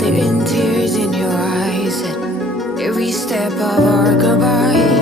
Leaving tears in your eyes at every step of our goodbye.